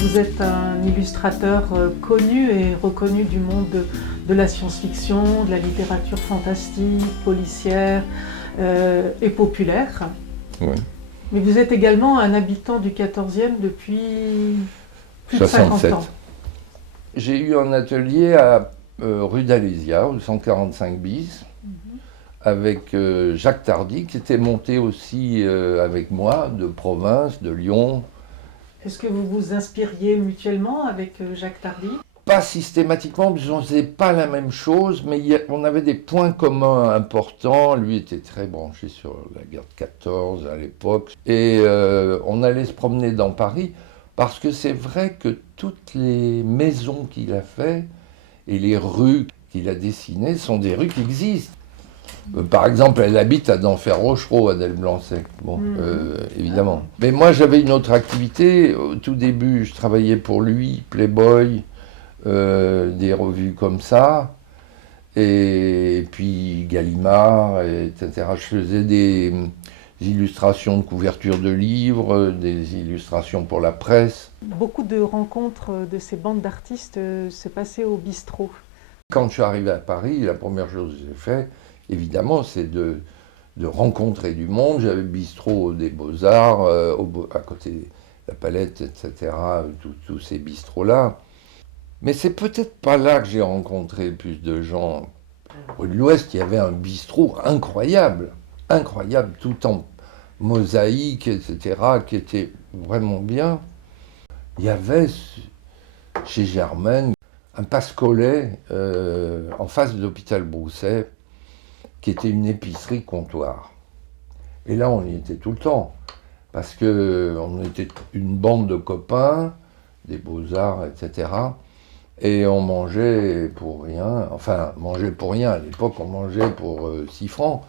Vous êtes un illustrateur connu et reconnu du monde de la science-fiction, de la littérature fantastique, policière et populaire. Oui. Mais vous êtes également un habitant du 14e depuis plus de 50 ans. J'ai eu un atelier à rue d'Alésia, au 145 bis, avec Jacques Tardy, qui était monté aussi avec moi, de province, de Lyon. Est-ce que vous vous inspiriez mutuellement avec Jacques Tardy? Pas systématiquement, parce qu'on ne faisait pas la même chose, mais on avait des points communs importants. Lui était très branché sur la guerre de 14 à l'époque. Et on allait se promener dans Paris, parce que c'est vrai que toutes les maisons qu'il a fait et les rues qu'il a dessinées sont des rues qui existent. Par exemple, elle habite à Denfert-Rochereau, Adèle Blanc-Sec, bon, évidemment. Mais moi, j'avais une autre activité. Au tout début, je travaillais pour lui, Playboy, des revues comme ça, et puis Gallimard, etc. Je faisais des illustrations de couverture de livres, des illustrations pour la presse. Beaucoup de rencontres de ces bandes d'artistes se passaient au bistrot. Quand je suis arrivé à Paris, la première chose que j'ai fait, évidemment, c'est de rencontrer du monde. J'avais le bistrot des Beaux-Arts, à côté de la Palette, etc., tous ces bistrots-là. Mais c'est peut-être pas là que j'ai rencontré plus de gens. Au de l'Ouest, il y avait un bistrot incroyable, tout en mosaïque, etc., qui était vraiment bien. Il y avait chez Germaine un Pascolet en face de l'hôpital Brousset, qui était une épicerie comptoir. Et là, on y était tout le temps, parce qu'on était une bande de copains, des Beaux-Arts, etc., et on mangeait pour rien, enfin, mangeait pour rien, à l'époque, on mangeait pour 6 francs.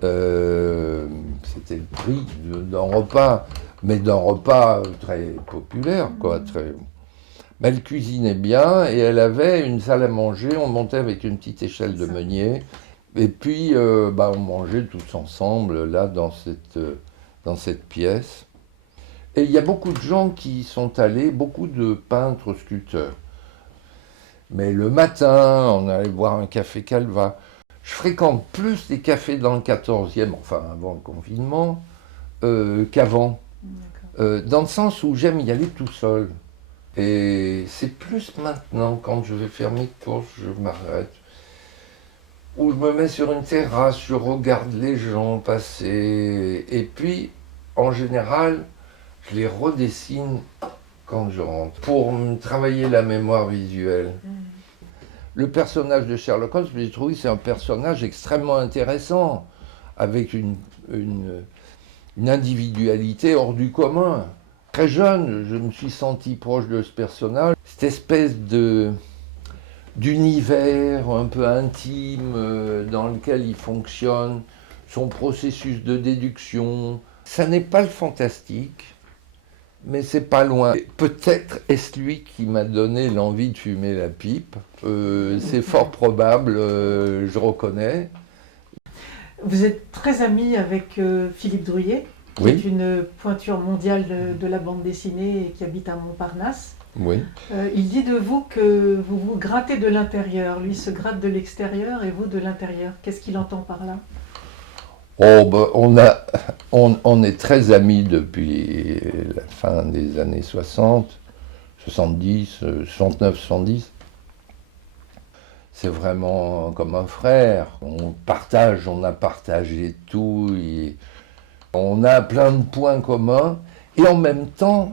C'était le prix d'un repas, mais d'un repas très populaire, quoi, très... Mais elle cuisinait bien et elle avait une salle à manger. On montait avec une petite échelle de meunier. Et puis, on mangeait tous ensemble, là, dans cette pièce. Et il y a beaucoup de gens qui sont allés, beaucoup de peintres, sculpteurs. Mais le matin, on allait boire un café Calva. Je fréquente plus les cafés dans le 14e, enfin, avant le confinement, qu'avant. Dans le sens où j'aime y aller tout seul. Et c'est plus maintenant, quand je vais faire mes courses, je m'arrête, où je me mets sur une terrasse, je regarde les gens passer, et puis, en général, je les redessine quand je rentre, pour me travailler la mémoire visuelle. Le personnage de Sherlock Holmes, j'ai trouvé que c'est un personnage extrêmement intéressant, avec une individualité hors du commun. Très jeune, je me suis senti proche de ce personnage. Cette espèce d'univers un peu intime dans lequel il fonctionne, son processus de déduction. Ça n'est pas le fantastique, mais c'est pas loin. Peut-être est-ce lui qui m'a donné l'envie de fumer la pipe. C'est fort probable, je reconnais. Vous êtes très ami avec Philippe Drouillet, qui est une pointure mondiale de la bande dessinée et qui habite à Montparnasse. Oui. Il dit de vous que vous vous grattez de l'intérieur. Lui se gratte de l'extérieur et vous de l'intérieur. Qu'est-ce qu'il entend par là? On est très amis depuis la fin des années 60, 70, 69, 70. C'est vraiment comme un frère. On a partagé tout. On a plein de points communs. Et en même temps,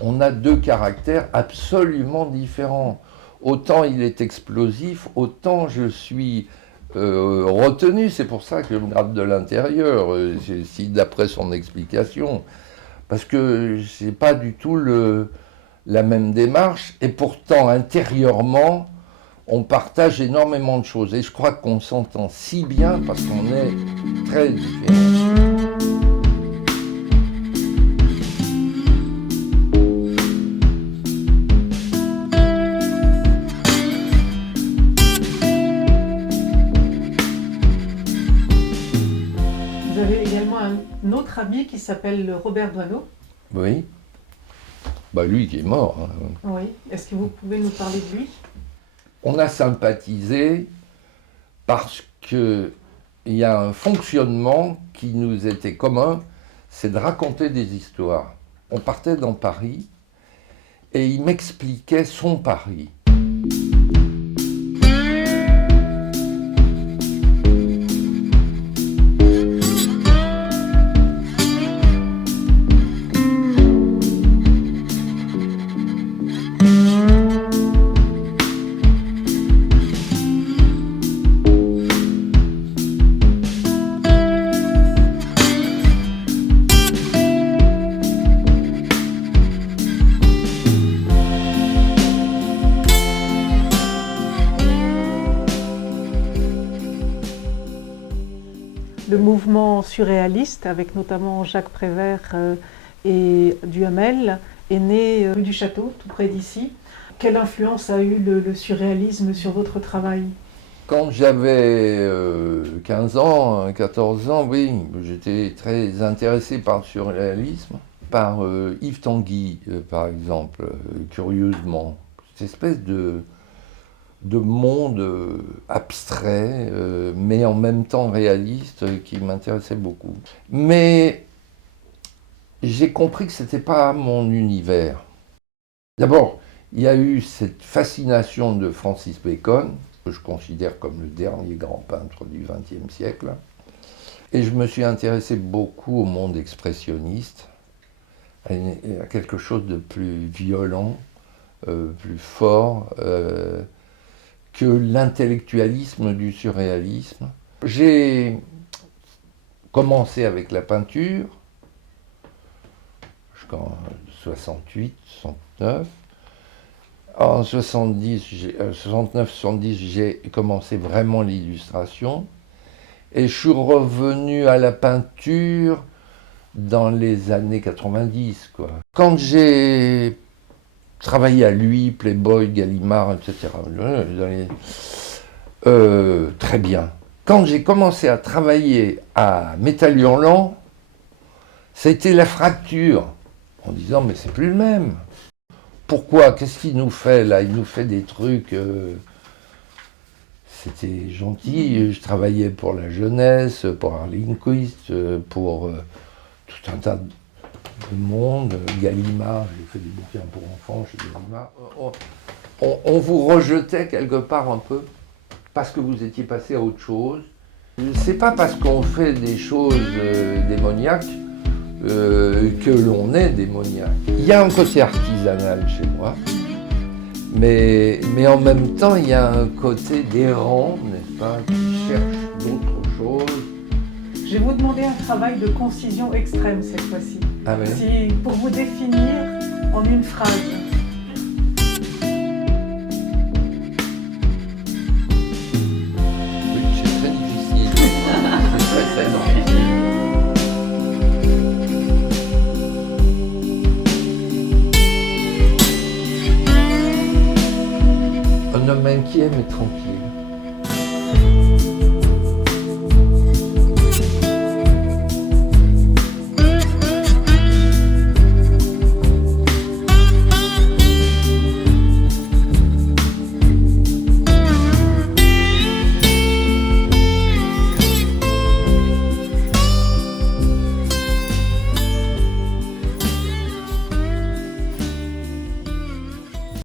on a deux caractères absolument différents. Autant il est explosif, autant je suis retenu. C'est pour ça que je me gratte de l'intérieur, si d'après son explication. Parce que c'est pas du tout la même démarche. Et pourtant, intérieurement, on partage énormément de choses. Et je crois qu'on s'entend si bien parce qu'on est très différents. Un autre ami qui s'appelle Robert Doisneau. Oui. Bah lui qui est mort. Hein. Oui. Est-ce que vous pouvez nous parler de lui? On a sympathisé parce qu'il y a un fonctionnement qui nous était commun, c'est de raconter des histoires. On partait dans Paris et il m'expliquait son Paris. Le mouvement surréaliste, avec notamment Jacques Prévert et Duhamel, est né rue du Château, tout près d'ici. Quelle influence a eu le surréalisme sur votre travail? Quand j'avais 15 ans, 14 ans, oui, j'étais très intéressé par le surréalisme, par Yves Tanguy, par exemple, curieusement. Cette espèce de monde abstrait, mais en même temps réaliste, qui m'intéressait beaucoup. Mais j'ai compris que ce n'était pas mon univers. D'abord, il y a eu cette fascination de Francis Bacon, que je considère comme le dernier grand peintre du XXe siècle. Et je me suis intéressé beaucoup au monde expressionniste, à quelque chose de plus violent, plus fort, que l'intellectualisme du surréalisme. J'ai commencé avec la peinture, jusqu'en 68, 69. En 69-70, j'ai commencé vraiment l'illustration. Et je suis revenu à la peinture dans les années 90, quoi. Quand j'ai travaillé à lui, Playboy, Gallimard, etc. Très bien. Quand j'ai commencé à travailler à Métal Hurlant, c'était la fracture, en disant mais c'est plus le même. Pourquoi? Qu'est-ce qu'il nous fait là? Il nous fait des trucs... C'était gentil, je travaillais pour la jeunesse, pour Arlinquist, pour tout un tas de monde, Gallimard, j'ai fait des bouquins pour enfants chez Gallimard. On vous rejetait quelque part un peu, parce que vous étiez passé à autre chose. C'est pas parce qu'on fait des choses démoniaques que l'on est démoniaque. Il y a un côté artisanal chez moi, mais en même temps, il y a un côté d'errant, n'est-ce pas, qui cherche d'autres choses. Je vais vous demander un travail de concision extrême cette fois-ci. Ah oui. Si, pour vous définir en une phrase. Oui, c'est très difficile. C'est très difficile. Un homme inquiet mais tranquille.